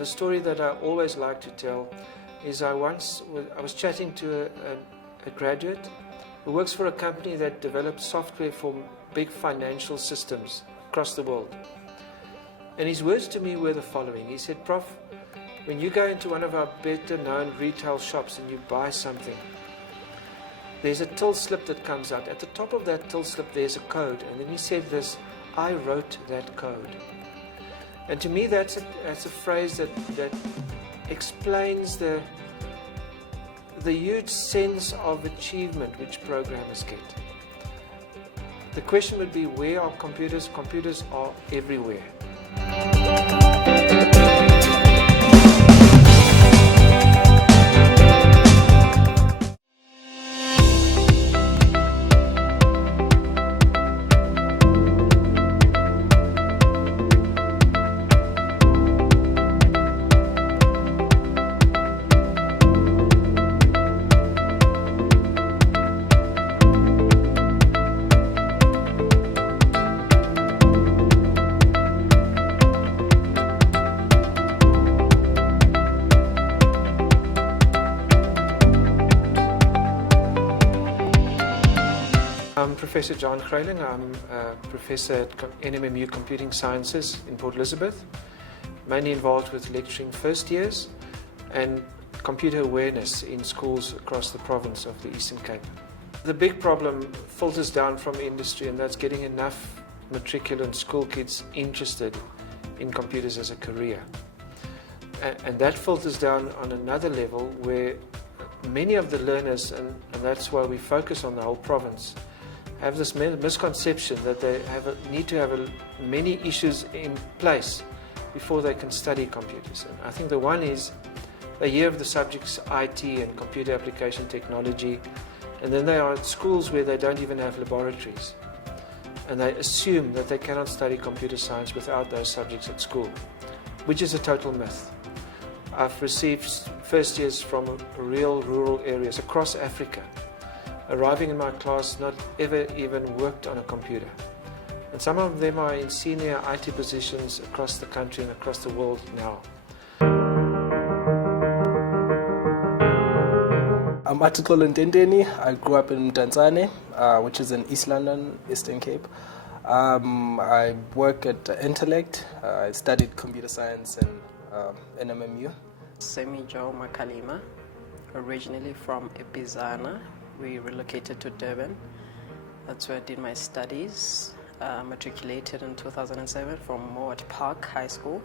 The story that I always like to tell is I was chatting to a graduate who works for a company that develops software for big financial systems across the world. And his words to me were the following. He said, "Prof, when you go into one of our better known retail shops and you buy something, there's a till slip that comes out. At the top of that till slip there's a code." And then he said this, "I wrote that code." And to me that's a phrase that explains the huge sense of achievement which programmers get. The question would be, where are computers? Computers are everywhere. I'm Professor John Krailing. I'm a professor at NMMU Computing Sciences in Port Elizabeth, mainly involved with lecturing first years and computer awareness in schools across the province of the Eastern Cape. The big problem filters down from industry, and that's getting enough matriculant school kids interested in computers as a career. And that filters down on another level where many of the learners, and that's why we focus on the whole province, have this misconception that they need to have many issues in place before they can study computers. And I think the one is they hear of the subjects IT and computer application technology, and then they are at schools where they don't even have laboratories. And they assume that they cannot study computer science without those subjects at school, which is a total myth. I've received first years from real rural areas across Africa arriving in my class not ever even worked on a computer. And some of them are in senior IT positions across the country and across the world now. I'm Untitled Chapter. I grew up in Tanzania, which is in East London, Eastern Cape. I work at Intellect. I studied computer science in NMMU. Semi Joe Makalima, originally from Epizana. We relocated to Durban. That's where I did my studies. Matriculated in 2007 from Mowat Park High School.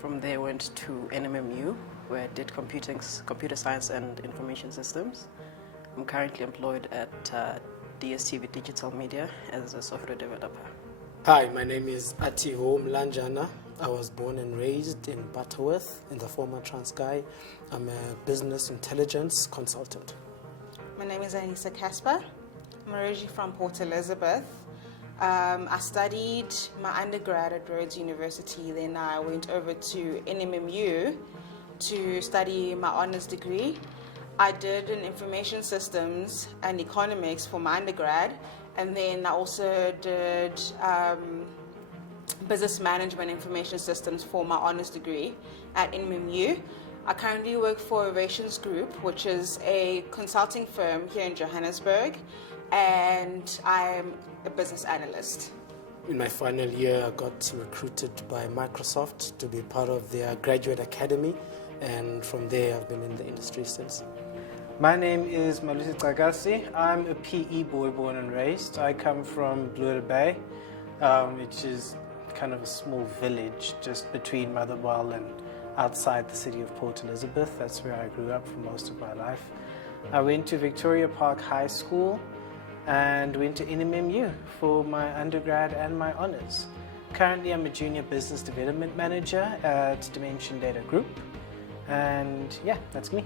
From there I went to NMMU, where I did computer science and information systems. I'm currently employed at DSTV Digital Media as a software developer. Hi, my name is Atiho Mlanjana. I was born and raised in Butterworth in the former Transkei. I'm a business intelligence consultant. My name is Anissa Casper. I'm originally from Port Elizabeth. I studied my undergrad at Rhodes University, then I went over to NMMU to study my honours degree. I did an information systems and economics for my undergrad, and then I also did business management information systems for my honours degree at NMMU. I currently work for Ovations Group, which is a consulting firm here in Johannesburg, and I'm a business analyst. In my final year, I got recruited by Microsoft to be part of their graduate academy, and from there I've been in the industry since. My name is Malusi Tsagasi. I'm a PE boy born and raised. I come from Blue Bay, which is kind of a small village just between Motherwell and outside the city of Port Elizabeth. That's where I grew up for most of my life. I went to Victoria Park High School and went to NMMU for my undergrad and my honours. Currently I'm a junior business development manager at Dimension Data Group, and yeah, that's me.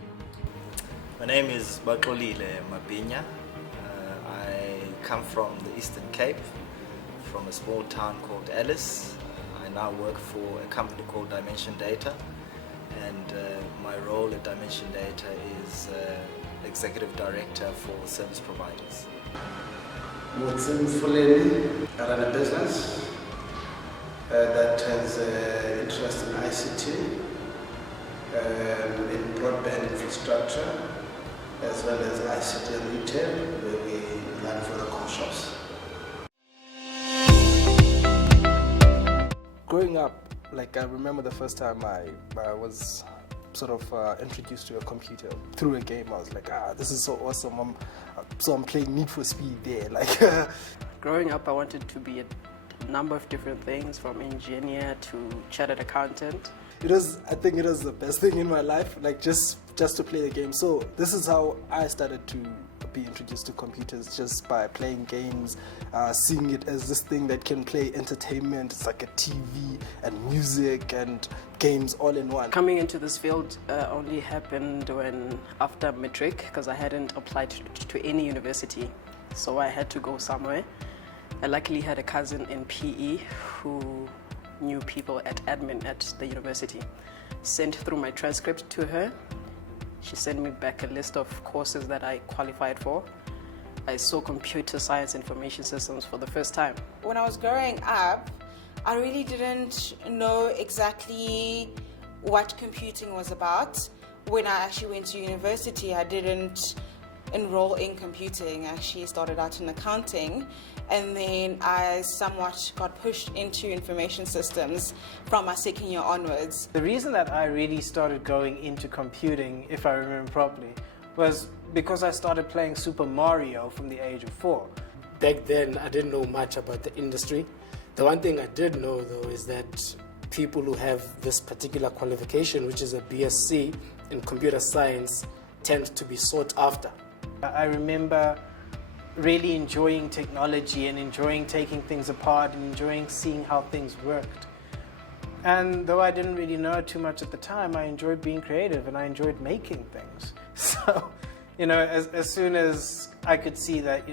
My name is Baxolile Mapinya. I come from the Eastern Cape, from a small town called Alice. I now work for a company called Dimension Data, and my role at Dimension Data is Executive Director for Service Providers. Mutsim Fuleni, I run a business that has interest in ICT, well as ICT and retail, where we learn for the com shops. Growing up, like I remember the first time I was sort of introduced to a computer through a game. I was like, this is so awesome. I'm playing Need for Speed there. Like, Growing up, I wanted to be a number of different things, from engineer to chartered accountant. I think it was the best thing in my life, like just to play the game. So this is how I started to be introduced to computers, just by playing games, seeing it as this thing that can play entertainment. It's like a TV and music and games all in one. Coming into this field only happened after matric, because I hadn't applied to any university, so I had to go somewhere. I luckily had a cousin in PE who knew people at admin at the university. Sent through my transcript to her. She sent me back a list of courses that I qualified for. I saw computer science information systems for the first time. When I was growing up, I really didn't know exactly what computing was about. When I actually went to university, I didn't enroll in computing. I actually started out in accounting, and then I somewhat got pushed into information systems from my second year onwards. The reason that I really started going into computing, if I remember properly, was because I started playing Super Mario from the age of 4. Back then, I didn't know much about the industry. The one thing I did know, though, is that people who have this particular qualification, which is a BSc in computer science, tend to be sought after. I remember really enjoying technology and enjoying taking things apart and enjoying seeing how things worked. And though I didn't really know too much at the time, I enjoyed being creative and I enjoyed making things. So, as soon as I could see that,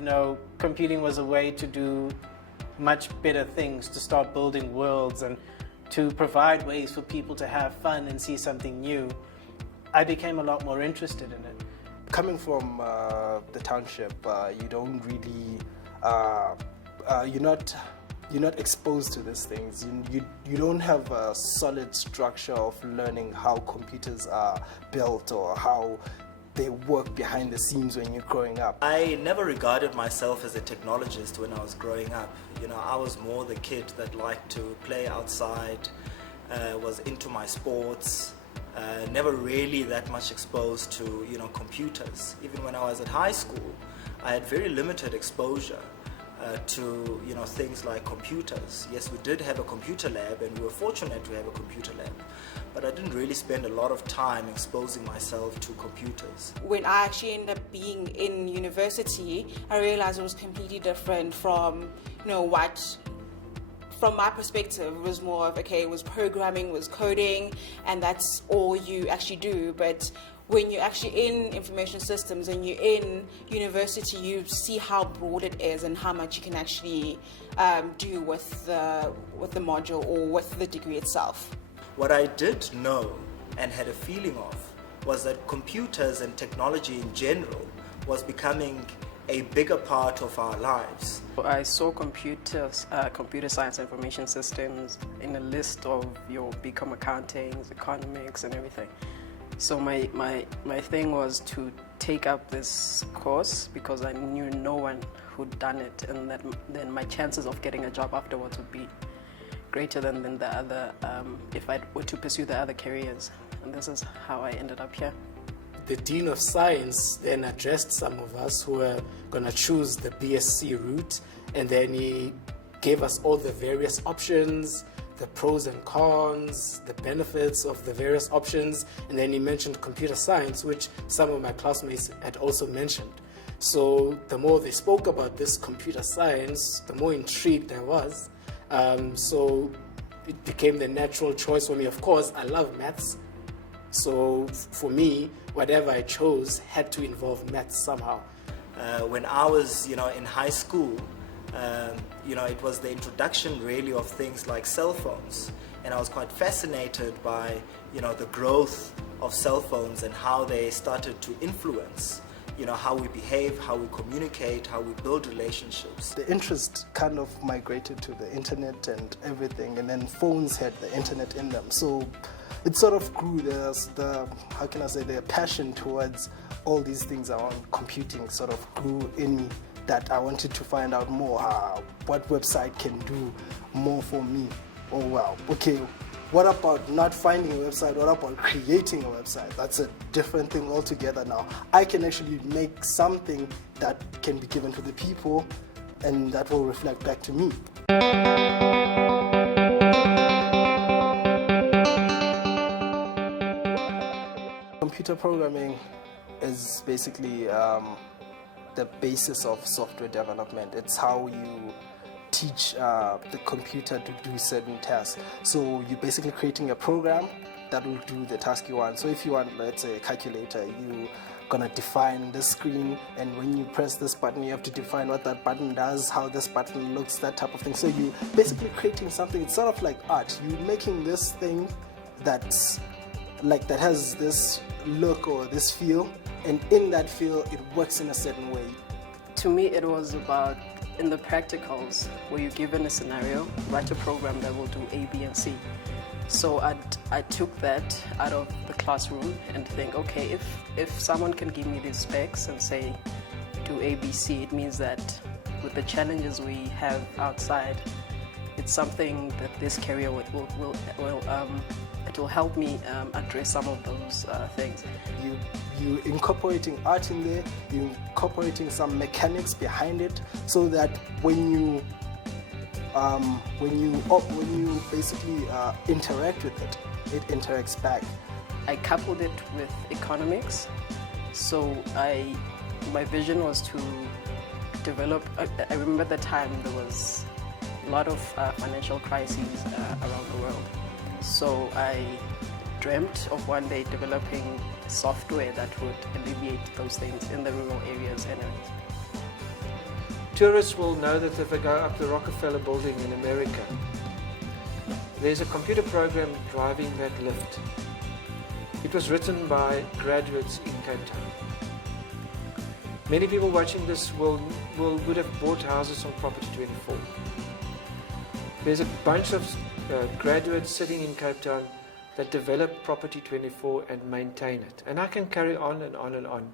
computing was a way to do much better things, to start building worlds and to provide ways for people to have fun and see something new, I became a lot more interested in it. Coming from the township, you don't really, you're not exposed to these things. You don't have a solid structure of learning how computers are built or how they work behind the scenes when you're growing up. I never regarded myself as a technologist when I was growing up. I was more the kid that liked to play outside, was into my sports. Never really that much exposed to computers. Even when I was at high school, I had very limited exposure to things like computers. Yes, we did have a computer lab, and we were fortunate to have a computer lab, but I didn't really spend a lot of time exposing myself to computers. When I actually ended up being in university, I realized it was completely different from what. From my perspective, it was more of, it was programming, it was coding, and that's all you actually do. But when you're actually in information systems and you're in university, you see how broad it is and how much you can actually do with the module or with the degree itself. What I did know and had a feeling of was that computers and technology in general was becoming a bigger part of our lives. I saw computer science information systems in a list of your BCom accounting, economics and everything. So my thing was to take up this course because I knew no one who'd done it, and that then my chances of getting a job afterwards would be greater than the other, if I were to pursue the other careers. And this is how I ended up here. The Dean of Science then addressed some of us who were going to choose the BSc route, and then he gave us all the various options, the pros and cons, the benefits of the various options, and then he mentioned computer science, which some of my classmates had also mentioned. So the more they spoke about this computer science, the more intrigued I was. So it became the natural choice for me. Of course, I love maths. So for me, whatever I chose had to involve maths somehow. When I was, in high school, it was the introduction really of things like cell phones, and I was quite fascinated by, the growth of cell phones and how they started to influence, how we behave, how we communicate, how we build relationships. The interest kind of migrated to the internet and everything, and then phones had the internet in them. So it sort of grew. There's the, how can I say, the passion towards all these things around computing sort of grew in me, that I wanted to find out more. What website can do more for me? Oh wow, okay, what about not finding a website? What about creating a website? That's a different thing altogether now. I can actually make something that can be given to the people and that will reflect back to me. Computer programming is basically the basis of software development. It's how you teach the computer to do certain tasks. So you're basically creating a program that will do the task you want. So if you want, let's say, a calculator, you're gonna define the screen, and when you press this button, you have to define what that button does, how this button looks, that type of thing. So you're basically creating something. It's sort of like art. You're making this thing that's like, that has this look or this feel, and in that feel, it works in a certain way. To me, it was about, in the practicals, where you're given a scenario, write a program that will do A, B, and C. So I took that out of the classroom and think, okay, if someone can give me these specs and say, do A, B, C, it means that with the challenges we have outside, it's something that this career it will help me address some of those things. You incorporating art in there, you incorporating some mechanics behind it, so that when you basically interact with it, it interacts back. I coupled it with economics, so my vision was to develop. I remember at the time there was a lot of financial crises around the world. So I dreamt of one day developing software that would alleviate those things in the rural areas anyways. Tourists will know that if they go up the Rockefeller building in America, there's a computer program driving that lift. It was written by graduates in Cape Town. Many people watching this would have bought houses on Property 24. There's a bunch of graduates sitting in Cape Town that develop Property 24 and maintain it. And I can carry on and on and on.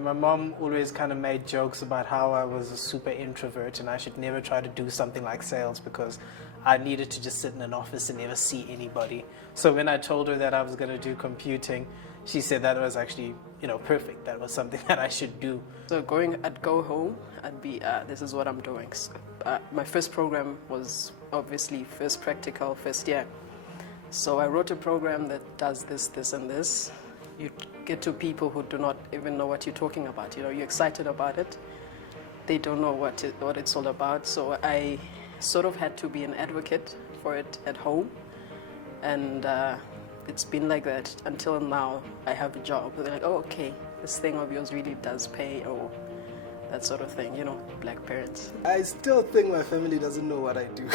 My mom always kind of made jokes about how I was a super introvert and I should never try to do something like sales because I needed to just sit in an office and never see anybody. So when I told her that I was going to do computing, she said that was actually, perfect. That was something that I should do. So I'd go home and be, this is what I'm doing. So, my first program was obviously first practical, first year. So I wrote a program that does this, this, and this. You get to people who do not even know what you're talking about. You're excited about it. They don't know what it's all about. So I sort of had to be an advocate for it at home. And it's been like that until now. I have a job. They're like, oh, okay, this thing of yours really does pay, or that sort of thing, black parents. I still think my family doesn't know what I do,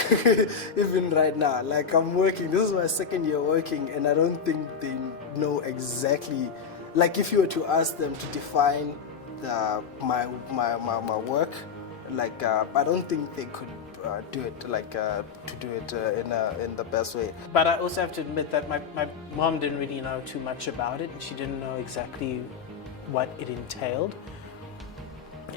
even right now. Like, I'm working, this is my second year working, and I don't think they know exactly. Like, if you were to ask them to define my work, like, I don't think they could do it, to do it in the best way. But I also have to admit that my mom didn't really know too much about it, and she didn't know exactly what it entailed.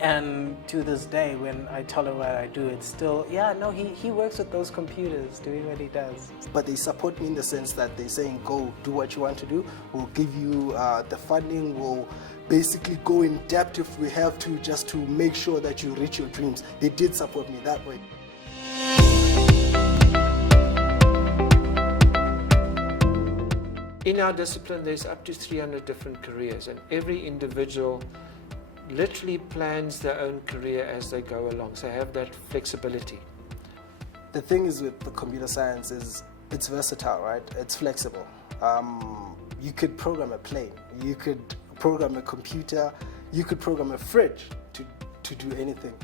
And to this day, when I tell her what I do, it's still, he works with those computers doing what he does. But they support me in the sense that they're saying, go do what you want to do. We'll give you the funding. We'll basically go in depth if we have to, just to make sure that you reach your dreams. They did support me that way. In our discipline, there's up to 300 different careers, and every individual literally plans their own career as they go along, so have that flexibility. The thing is with the computer science is it's versatile, right? It's flexible. You could program a plane, you could program a computer, you could program a fridge to do anything.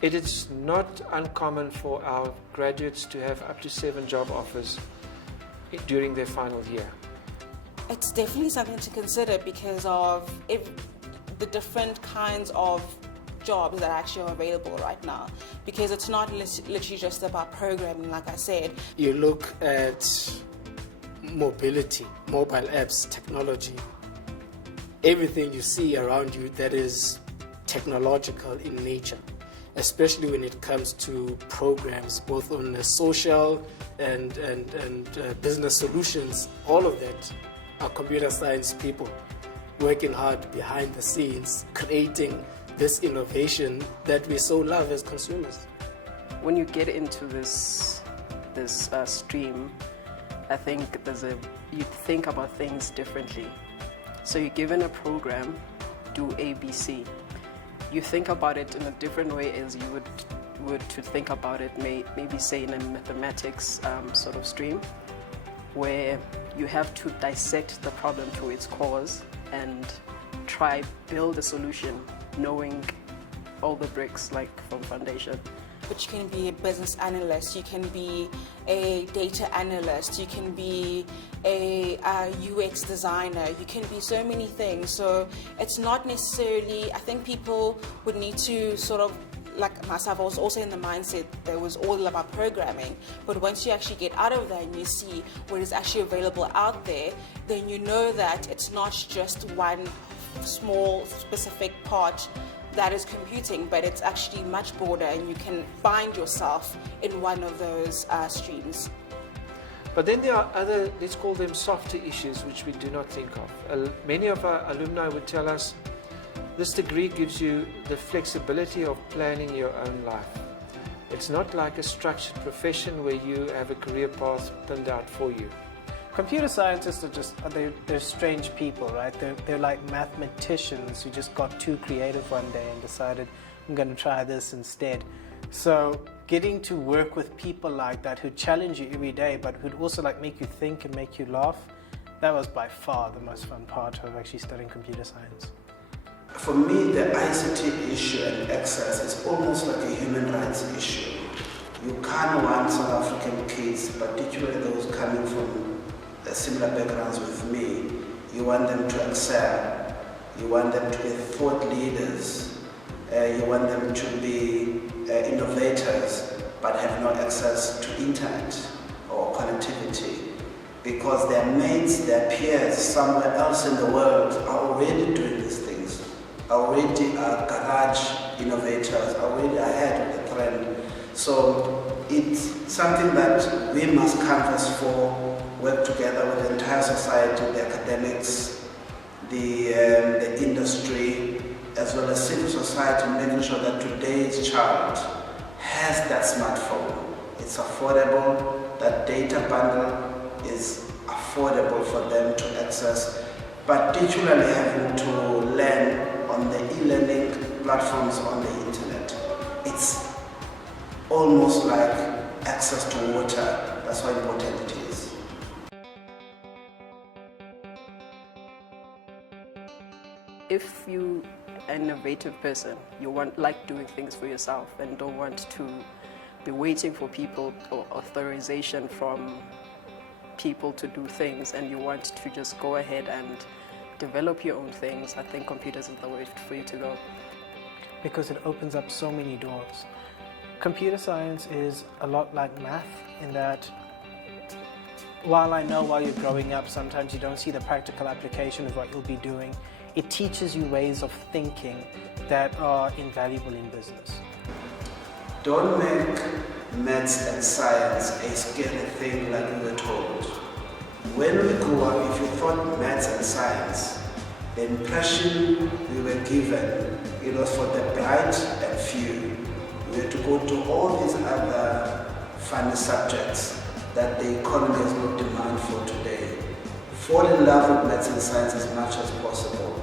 It is not uncommon for our graduates to have up to 7 job offers during their final year. It's definitely something to consider because of the different kinds of jobs that actually are available right now, because it's not literally just about programming, like I said. You look at mobility, mobile apps, technology, everything you see around you that is technological in nature, especially when it comes to programs, both on the social and business solutions. All of that are computer science people working hard behind the scenes, creating this innovation that we so love as consumers. When you get into this stream, I think you think about things differently. So you're given a program, do ABC. You think about it in a different way as you would to think about it, maybe say in a mathematics sort of stream, where you have to dissect the problem to its cause and try build a solution, knowing all the bricks like from foundation. But you can be a business analyst, you can be a data analyst, you can be a UX designer, you can be so many things. So it's not necessarily, I think people would need to sort of, like myself, I was also in the mindset that it was all about programming. But once you actually get out of that and you see what is actually available out there, then you know that it's not just one small specific part that is computing, but it's actually much broader, and you can find yourself in one of those streams. But then there are other, let's call them softer issues, which we do not think of. Many of our alumni would tell us, this degree gives you the flexibility of planning your own life. It's not like a structured profession where you have a career path pinned out for you. Computer scientists they're strange people, right? They're like mathematicians who just got too creative one day and decided, I'm going to try this instead. So getting to work with people like that who challenge you every day, but who'd also like make you think and make you laugh, that was by far the most fun part of actually studying computer science. For me, the ICT issue and access is almost like a human rights issue. You can't want South African kids, particularly those coming from similar backgrounds with me, you want them to excel, you want them to be thought leaders, you want them to be innovators, but have no access to internet or connectivity, because their mates, their peers somewhere else in the world are already doing these things, already are garage innovators, already ahead of the trend. So it's something that we must canvas for, work together with the entire society, the academics, the industry, as well as civil society, making sure that today's child has that smartphone. It's affordable, that data bundle is affordable for them to access, particularly having to learn on the e-learning platforms on the internet. It's almost like access to water. That's how important it is. If you are an innovative person, you like doing things for yourself and don't want to be waiting for people or authorization from people to do things, and you want to just go ahead and develop your own things, I think computers is the way for you to go. Because it opens up so many doors. Computer science is a lot like math in that while you're growing up, sometimes you don't see the practical application of what you'll be doing. It teaches you ways of thinking that are invaluable in business. Don't make maths and science a scary thing like we were told. When we grew up, if you thought maths and science, the impression we were given, it was for the bright and few. We had to go to all these other funny subjects that the economy has no demand for today. Fall in love with maths and science as much as possible,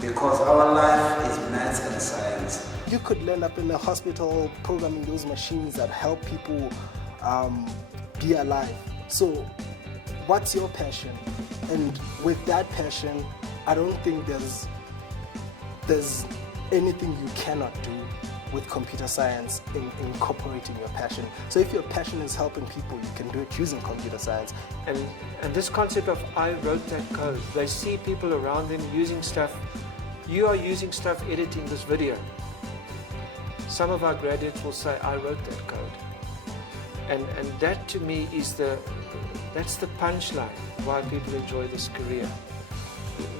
because our life is maths and science. You could end up in a hospital programming those machines that help people be alive. So what's your passion? And with that passion, I don't think there's anything you cannot do with computer science in incorporating your passion. So if your passion is helping people, you can do it using computer science. And this concept of I wrote that code, they see people around them using stuff. You are using stuff editing this video. some of our graduates will say, I wrote that code. And that to me is that's the punchline why people enjoy this career.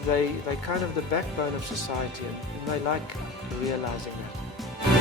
They're kind of the backbone of society, and they like realizing that.